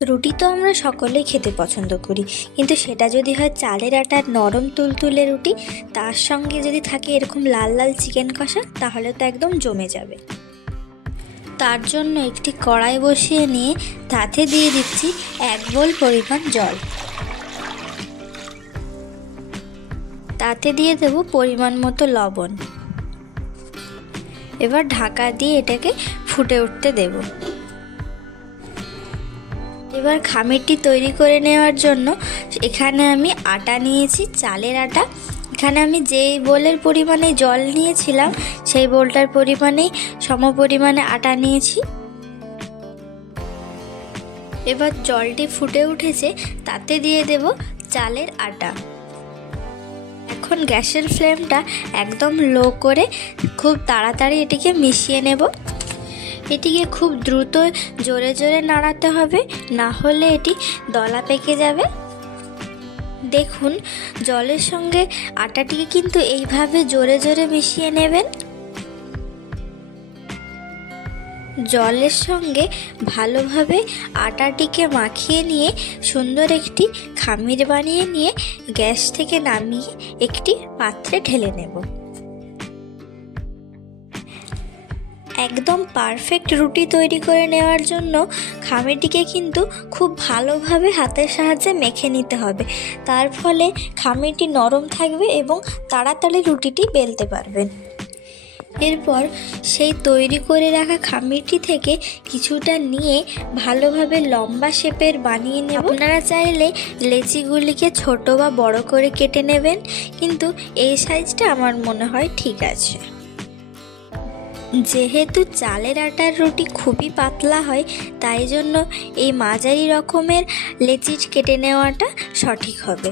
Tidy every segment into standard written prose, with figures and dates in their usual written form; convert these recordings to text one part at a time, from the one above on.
রুটি তো আমরা সকলেই খেতে পছন্দ করি, কিন্তু সেটা যদি হয় চালের আটার নরম তুলতুলে রুটি, তার সঙ্গে যদি থাকে এরকম লাল লাল চিকেন কষা, তাহলে তো একদম জমে যাবে। তার জন্য একটি কড়াই বসিয়ে নিয়ে তাতে দিয়ে দিচ্ছি 1 বোল পরিমাণ জল। তাতে দিয়ে দেব পরিমাণ মতো লবণ। এবার ঢাকা দিয়ে এটাকে ফুটে উঠতে দেব। এবার খামিরটি তৈরি করে নেওয়ার জন্য এখানে আমি আটা নিয়েছি, চালের আটা। এখানে আমি যেই বোলের পরিমাণে জল নিয়েছিলাম সেই বোলটার পরিমাণেই সমপরিমাণে আটা নিয়েছি। এবার জলটি ফুটে উঠেছে, তাতে দিয়ে দেব চালের আটা। এখন গ্যাসের ফ্লেমটা একদম লো করে খুব তাড়াতাড়ি এটিকে মিশিয়ে নেব। এটিকে খুব দ্রুত জোরে জোরে নাড়াতে হবে, না হলে এটি দলা পেকে যাবে। দেখুন, জলের সঙ্গে আটাটিকে কিন্তু এইভাবে জোরে জোরে মিশিয়ে নেবেন। জলের সঙ্গে ভালোভাবে আটাটিকে মাখিয়ে নিয়ে সুন্দর একটি খামির বানিয়ে নিয়ে গ্যাস থেকে নামিয়ে একটি পাত্রে ঢেলে নেব। একদম পারফেক্ট রুটি তৈরি করে নেওয়ার জন্য খামিরটিকে কিন্তু খুব ভালোভাবে হাতের সাহায্যে মেখে নিতে হবে। তার ফলে খামিরটি নরম থাকবে এবং তাড়াতাড়ি রুটিটি বেলতে পারবেন। এরপর সেই তৈরি করে রাখা খামিরটি থেকে কিছুটা নিয়ে ভালোভাবে লম্বা শেপের বানিয়ে নেব। আপনারা চাইলে লেচিগুলিকে ছোট বা বড় করে কেটে নেবেন, কিন্তু এই সাইজটা আমার মনে হয় ঠিক আছে। যেহেতু চালের আটার রুটি খুবই পাতলা হয়, তাই জন্য এই মাঝারি রকমের লেচি কেটে নেওয়াটা সঠিক হবে।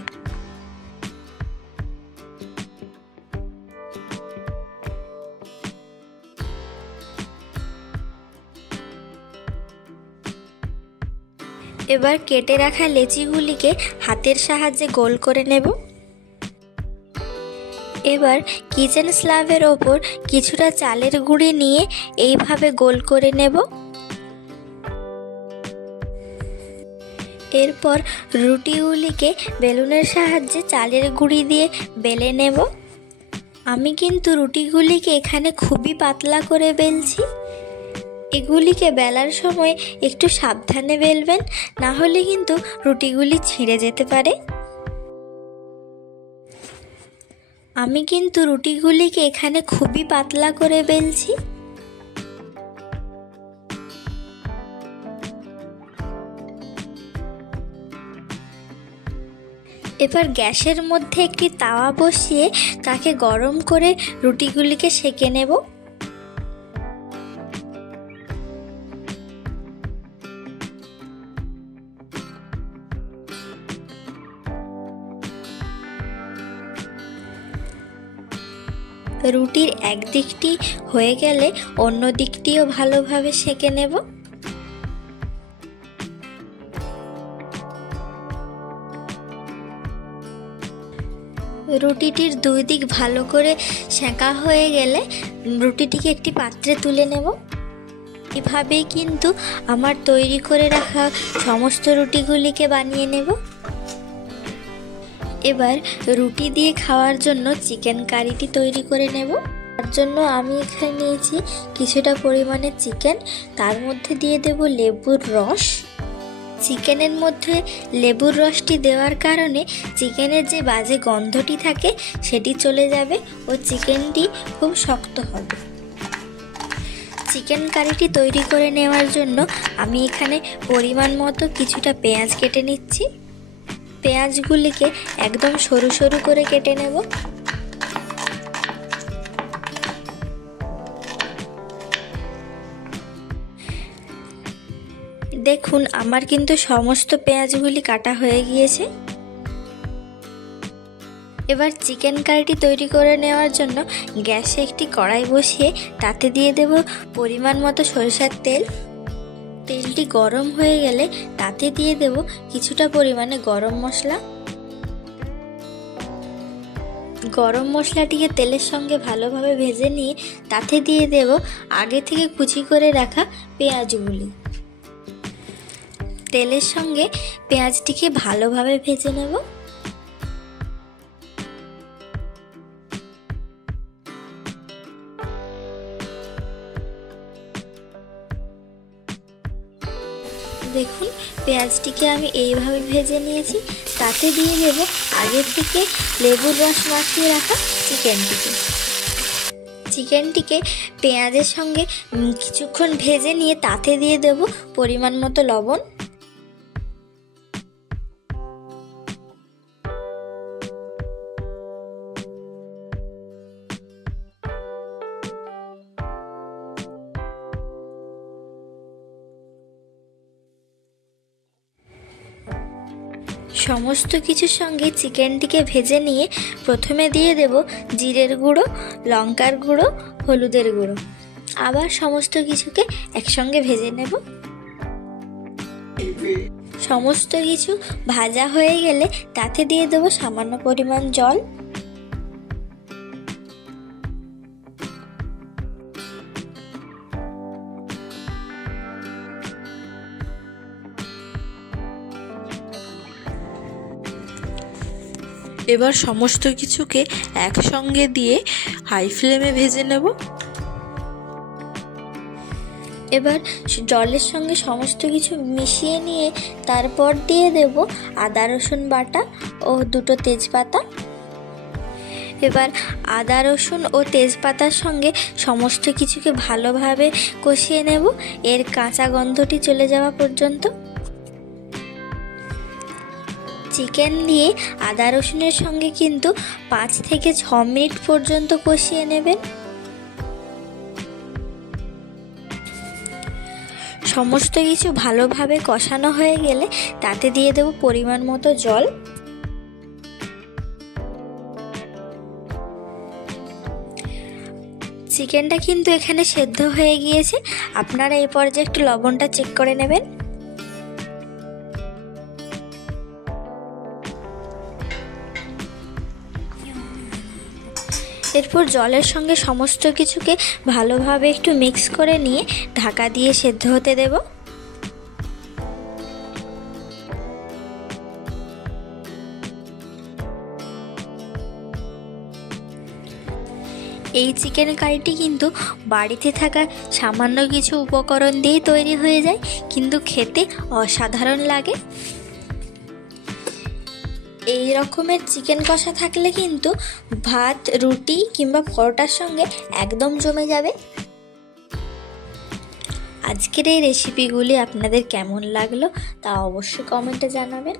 এবার কেটে রাখা লেচিগুলিকে হাতের সাহায্যে গোল করে নেব। এবার কিচেন স্ল্যাবের ওপর কিছুটা চালের গুঁড়ি নিয়ে এইভাবে গোল করে নেব। এরপর রুটিগুলিকে বেলুনের সাহায্যে চালের গুঁড়ি দিয়ে বেলে নেব। আমি কিন্তু রুটিগুলিকে এখানে খুবই পাতলা করে বেলছি। এগুলিকে বেলার সময় একটু সাবধানে বেলবেন, না হলে কিন্তু রুটিগুলি ছিঁড়ে যেতে পারে। আমি কিন্তু রুটিগুলিকে এখানে খুবই পাতলা করে বেলছি। এবার গ্যাসের মধ্যে একটি তাওয়া বসিয়ে তাকে গরম করে রুটিগুলিকে সেঁকে নেব। রুটির এক দিকটি হয়ে গেলে অন্য দিকটিও ভালোভাবে সেঁকে নেব। রুটিটির দুই দিক ভালো করে সেঁকা হয়ে গেলে রুটিটিকে একটি পাত্রে তুলে নেব। এভাবেই কিন্তু আমার তৈরি করে রাখা সমস্ত রুটিগুলিকে বানিয়ে নেব। এবার রুটি দিয়ে খাওয়ার জন্য চিকেন কারিটি তৈরি করে নেব। তার জন্য আমি এখানে নিয়েছি কিছুটা পরিমাণে চিকেন, তার মধ্যে দিয়ে দেব লেবুর রস। চিকেনের মধ্যে লেবুর রসটি দেওয়ার কারণে চিকেনের যে বাজে গন্ধটি থাকে সেটি চলে যাবে ও চিকেনটি খুব শক্ত হবে। চিকেন কারিটি তৈরি করে নেওয়ার জন্য আমি এখানে পরিমাণ মতো কিছুটা পেঁয়াজ কেটে নিচ্ছি। পেঁয়াজগুলিকে একদম সরু সরু করে কেটে নেব। দেখুন, আমার কিন্তু সমস্ত পেঁয়াজগুলি কাটা হয়ে গিয়েছে। এবার চিকেন কারিটি তৈরি করে নেওয়ার জন্য গ্যাসে একটি কড়াই বসিয়ে তাতে দিয়ে দেব পরিমাণ মতো সরিষার তেল। তেলটি গরম হয়ে গেলে তাতে দিয়ে দেব কিছুটা পরিমাণে গরম মশলা। গরম মশলাটিকে তেলের সঙ্গে ভালোভাবে ভেজে নিয়ে তাতে দিয়ে দেব আগে থেকে কুচি করে রাখা পেঁয়াজগুলি। তেলের সঙ্গে পেঁয়াজটিকে ভালোভাবে ভেজে নেব। দেখুন পেঁয়াজটিকে আমি এইভাবে ভেজে নিয়েছি। তাতে দিয়ে দেব আগে থেকে লেবুর রস মাখিয়ে রাখা চিকেনটিকে পেঁয়াজের সঙ্গে কিছুক্ষণ ভেজে নিয়ে তাতে দিয়ে দেব পরিমাণ মতো লবণ। সমস্ত কিছুর সঙ্গে চিকেনটিকে ভেজে নিয়ে প্রথমে দিয়ে দেব জিরের গুঁড়ো, লঙ্কার গুঁড়ো, হলুদের গুঁড়ো। আবার সমস্ত কিছুকে একসঙ্গে ভেজে নেব। সমস্ত কিছু ভাজা হয়ে গেলে তাতে দিয়ে দেব সামান্য পরিমাণ জল। এবার সমস্ত কিছুকে একসঙ্গে দিয়ে হাই ফ্লেমে ভেজে নেব। এবার জলের সঙ্গে সমস্ত কিছু মিশিয়ে নিয়ে তারপর দিয়ে দেব আদা রসুন বাটা ও 2টো তেজপাতা। এবার আদা রসুন ও তেজপাতার সঙ্গে সমস্ত কিছুকে ভালোভাবে কষিয়ে নেব, এর কাঁচা গন্ধটি চলে যাওয়া পর্যন্ত। চিকেন দিয়ে আদা রসুনের সঙ্গে কিন্তু 5 থেকে 6 মিনিট পর্যন্ত কষিয়ে নেবেন। সমস্ত কিছু ভালোভাবে কষানো হয়ে গেলে তাতে দিয়ে দেব পরিমাণ মতো জল। চিকেনটা কিন্তু এখানে সেদ্ধ হয়ে গিয়েছে, আপনারা এই পর্যায়ে একটু লবণটা চেক করে নেবেন। এরপর জলের সঙ্গে সমস্ত কিছুকে ভালোভাবে একটু মিক্স করে নিয়ে ঢাকা দিয়ে সেদ্ধ হতে দেব। এই চিকেন কারিটি কিন্তু বাড়িতে থাকা সামান্য কিছু উপকরণ দিয়েই তৈরি হয়ে যায়, কিন্তু খেতে অসাধারণ লাগে। এই রকমের চিকেন কষা থাকলে কিন্তু ভাত, রুটি কিংবা পরোটার সঙ্গে একদম জমে যাবে। আজকের এই রেসিপিগুলি আপনাদের কেমন লাগলো তা অবশ্যই কমেন্টে জানাবেন।